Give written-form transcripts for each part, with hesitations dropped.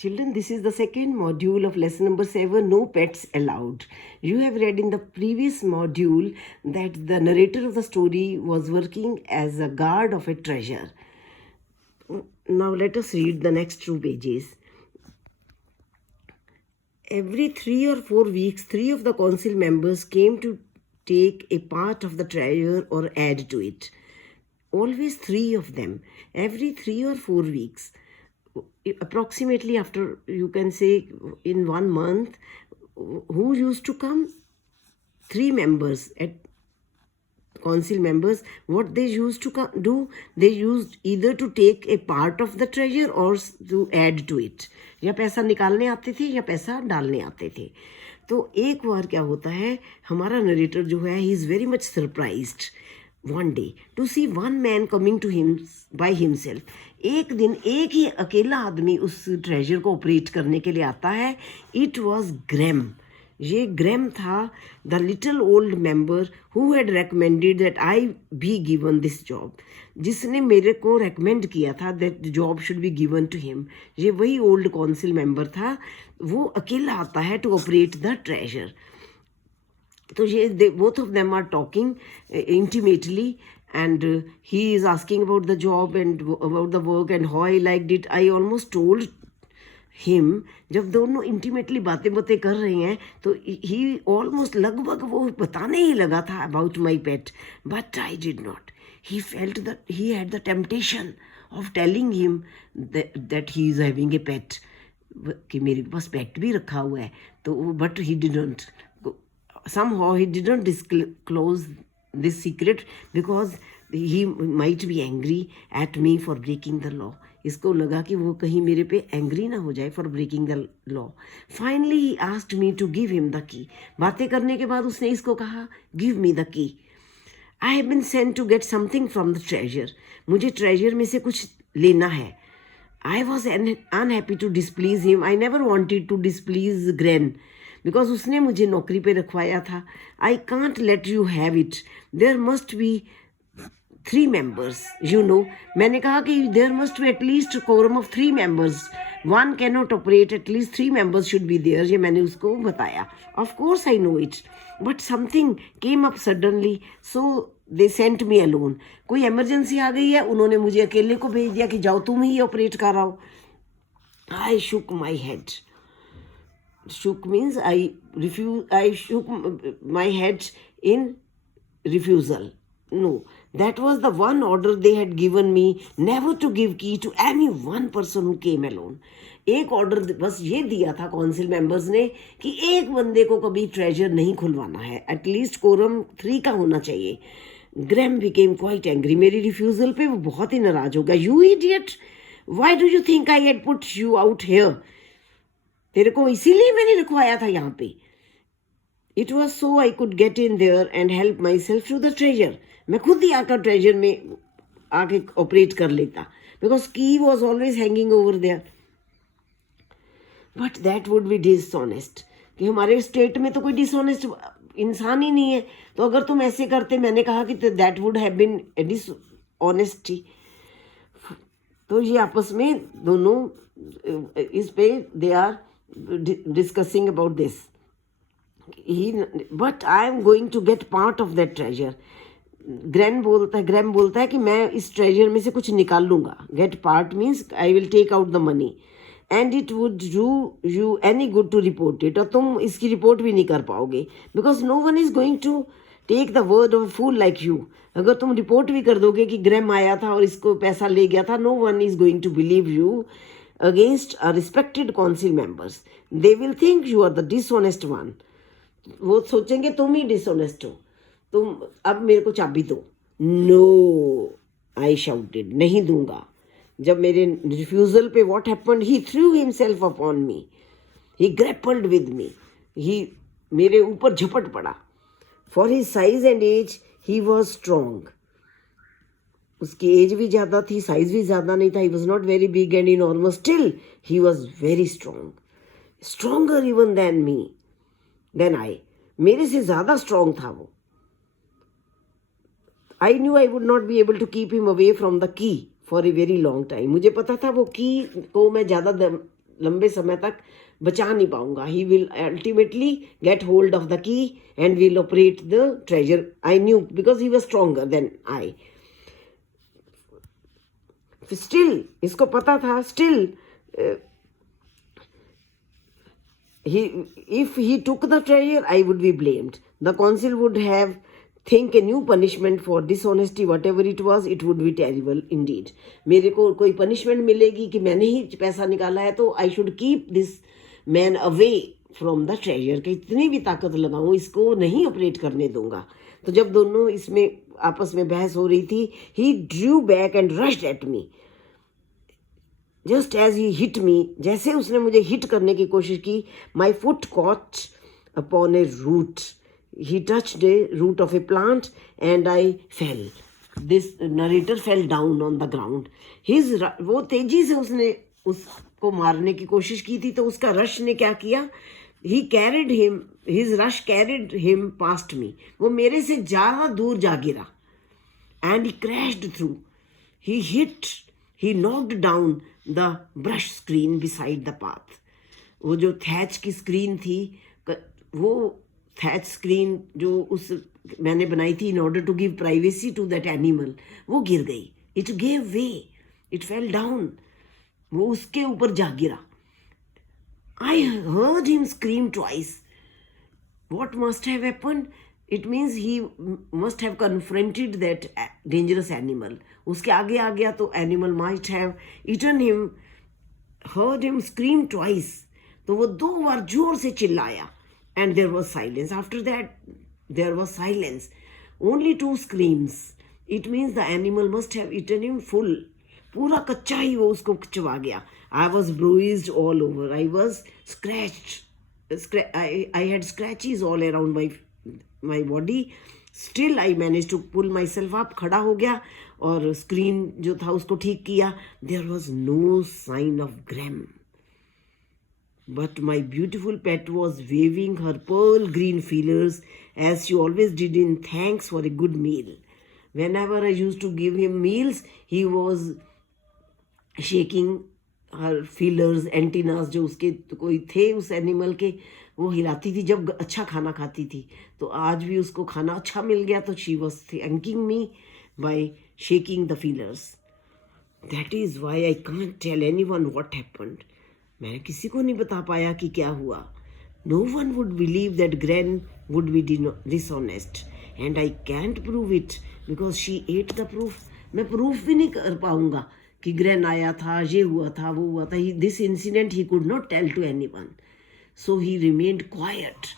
Children, this is the second module of lesson number 7, No Pets Allowed. You have read in the previous module that the narrator of the story was working as a guard of a treasure. Now let us read the next 2 pages. Every 3 or 4 weeks, 3 of the council members came to take a part of the treasure or add to it. Always 3 of them, every 3 or 4 weeks. Approximately after, you can say, in 1 month, who used to come? 3 members at council members. What they used to do, they used either to take a part of the treasure or to add to it. या पैसा निकालने आते थे या पैसा डालने आते थे. तो एक बार क्या होता है, हमारा नरेटर जो है, he is very much surprised one day to see one man coming to him by himself. एक दिन एक ही अकेला आदमी उस ट्रेजर को ऑपरेट करने के लिए आता है. It was Gram. ये ग्रैम था, the little old member who had recommended that I be given this job. जिसने मेरे को रेकमेंड किया था that job should be given to him. ये वही ओल्ड काउंसिल मेंबर था. वो अकेला आता है to operate the treasure. So both of them are talking intimately, and he is asking about the job and about the work and how I liked it. I almost told him, जब दोनों intimately बातें कर रहे हैं, तो he almost लगभग वो बताने ही लगा था about my pet, but I did not. He felt that he had the temptation of telling him that he is having a pet, कि मेरे पास पेट भी रखा हुआ है. तो but he didn't. Somehow he didn't disclose this secret because he might be angry at me for breaking the law. इसको लगा कि वो कहीं मेरे पे एंग्री ना हो जाए for breaking the law. Finally he asked me to give him the key. बातें करने के बाद उसने इसको कहा, give me the key. I have been sent to get something from the treasure. मुझे treasure में से कुछ लेना है. I was unhappy to displease him. I never wanted to displease Gren. Because उसने मुझे नौकरी पे रखवाया था. I can't let you have it. There must be 3 members. You know, मैंने कहा कि there must be at least quorum of 3 members. 1 cannot operate, at least 3 members should be there. ये मैंने उसको बताया. Of course I know it, but something came up suddenly, so they sent me alone. कोई emergency आ गई है, उन्होंने मुझे अकेले को भेज दिया कि जाओ तुम ही ऑपरेट कराओ. I shook my head. Shook means I shook my head in refusal. No, that was the one order they had given me, never to give key to any one person who came alone. एक order बस ये दिया था council members ने कि एक बंदे को कभी ट्रेजर नहीं खुलवाना है, एटलीस्ट कोरम 3 का होना चाहिए. Graham became quite angry. मेरी रिफ्यूजल पे वो बहुत ही नाराज हो गया. You idiot, why do you think I had put you out here. तेरे को इसीलिए मैंने रखवाया था यहाँ पे. It was so I could get in there and help myself to the treasure. मैं खुद ही आकर ट्रेजर में आके ऑपरेट कर लेता, बिकॉज की was always hanging over there. But that would be dishonest. कि हमारे स्टेट में तो कोई डिसऑनेस्ट इंसान ही नहीं है, तो अगर तुम ऐसे करते, मैंने कहा कि that would have been dishonesty. तो ये आपस में दोनों इस पे they are discussing about this. But I am going to get part of that treasure. Graham बोलता है कि मैं इस ट्रेजर में से कुछ निकाल लूँगा. Get part means I will take out the money and it would do you any good to report it. और तुम इसकी रिपोर्ट भी नहीं कर पाओगे, because no one is going to take the word of fool like you. अगर तुम report भी कर दोगे कि ग्रैम आया था और इसको पैसा ले गया था, no one is going to believe you against a respected council members. They will think you are the dishonest one. वो सोचेंगे तुम ही डिसऑनेस्ट हो. तुम अब मेरे को चाबी दो. नो, आई शाउटेड, नहीं दूंगा. जब मेरे रिफ्यूजल पे what happened, he threw himself upon me, he grappled with me, he मेरे ऊपर झपट पड़ा. For his size and age he was strong. उसकी एज भी ज़्यादा थी, साइज भी ज़्यादा नहीं था. He was not very big and enormous, still he was very strong. Stronger even than I. मेरे से ज़्यादा स्ट्रॉन्ग था वो. I knew I would not be able to keep him away from the key for a very long time. मुझे पता था वो की को मैं ज़्यादा लंबे समय तक बचा नहीं पाऊंगा. He will ultimately get hold of the key and will operate the treasure. I knew because he was stronger than I. Still, इसको पता था. Still, if he took the treasure, I would be blamed. The council would have think a new punishment for dishonesty, whatever it was. It would be terrible indeed. मेरे को कोई punishment मिलेगी कि मैंने ही पैसा निकाला है, तो I should keep this man away from the treasure. कि इतनी भी ताकत लगाऊं, इसको नहीं ऑपरेट करने दूंगा. तो जब दोनों इसमें आपस में बहस हो रही थी, he drew back and rushed at me. Just as he hit me, जैसे उसने मुझे हिट करने की कोशिश की, my foot caught upon a root. He touched a root of a plant and I fell. This narrator fell down on the ground. वो तेजी से उसने उसको मारने की कोशिश की थी, तो उसका रश ने क्या किया? He carried him. His rush carried him past me. वो मेरे से ज़्यादा दूर जा गिरा. And he crashed through. He knocked down the brush screen beside the path. वो जो थैच की स्क्रीन थी, वो थैच स्क्रीन जो उस मैंने बनाई थी in order to give privacy to that animal, वो गिर गई. It gave way. It fell down. वो उसके ऊपर जा गिरा. I heard him scream twice. What must have happened? It means he must have confronted that dangerous animal. उसके आगे आ गया तो animal might have eaten him. Heard him scream twice. तो वो 2 बार जोर से चिल्लाया. And there was silence. After that, there was silence. Only 2 screams. It means the animal must have eaten him full. पूरा कच्चा ही वो उसको चबा गया. I was bruised all over. I was scratched. I had scratches all around my body. Still I managed to pull myself up. खड़ा हो गया और स्क्रीन जो था उसको ठीक किया. There was no sign of Graham. But my beautiful pet was waving her pearl green feelers as she always did in thanks for a good meal. Whenever I used to give him meals, he was shaking her feelers, antennas जो उसके कोई थे उस animal के, वो हिलाती थी जब अच्छा खाना खाती थी. तो आज भी उसको खाना अच्छा मिल गया तो she was thanking me by shaking the feelers. That is why I can't tell anyone what happened. मैं किसी को नहीं बता पाया कि क्या हुआ. No one would believe that Gran would be dishonest. And I can't prove it because she ate the proof. मैं प्रूफ भी नहीं कर पाऊंगा कि Gran आया था, ये हुआ था, वो हुआ था. This incident he could not tell to anyone. So he remained quiet.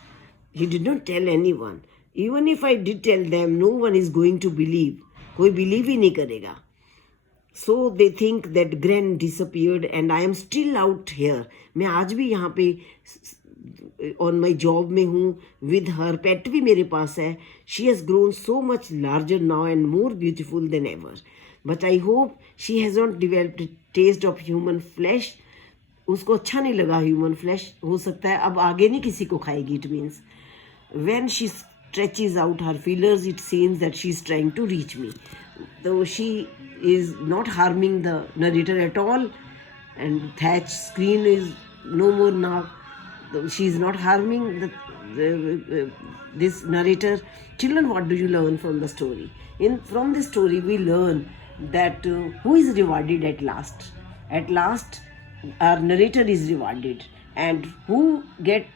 He did not tell anyone. Even if I did tell them, no one is going to believe. कोई believe ही नहीं करेगा. So they think that Gran disappeared and I am still out here. मैं आज भी यहाँ पे on my job में हूँ with her. Pet भी मेरे पास है. She has grown so much larger now and more beautiful than ever. But I hope she has not developed a taste of human flesh. उसको अच्छा नहीं लगा human flesh. हो सकता है अब आगे नहीं किसी को खाएगी. It means when she stretches out her feelers, it seems that she is trying to reach me. Though she is not harming the narrator at all, and thatch screen is no more now. Though she is not harming this narrator. Children, what do you learn from the story? From this story, we learn that who is rewarded at last? At last, our narrator is rewarded, and who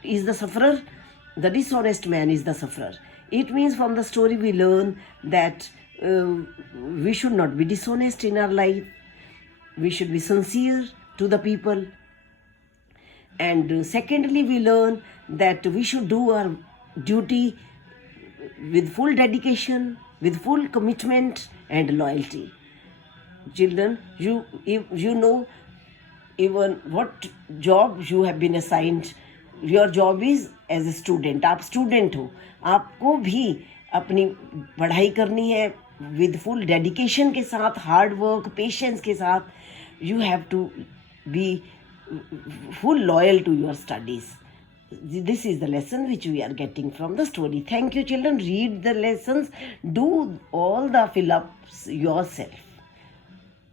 is the sufferer? The dishonest man is the sufferer. It means from the story we learn that we should not be dishonest in our life. We should be sincere to the people. And secondly, we learn that we should do our duty with full dedication, with full commitment and loyalty. Children, you know even what job you have been assigned. Your job is as a student. आप student हो, आपको भी अपनी पढ़ाई करनी है with full dedication के साथ, hard work, patience के साथ. You have to be full loyal to your studies. This is the lesson which we are getting from the story. Thank you, children. Read the lessons. Do all the fill-ups yourself.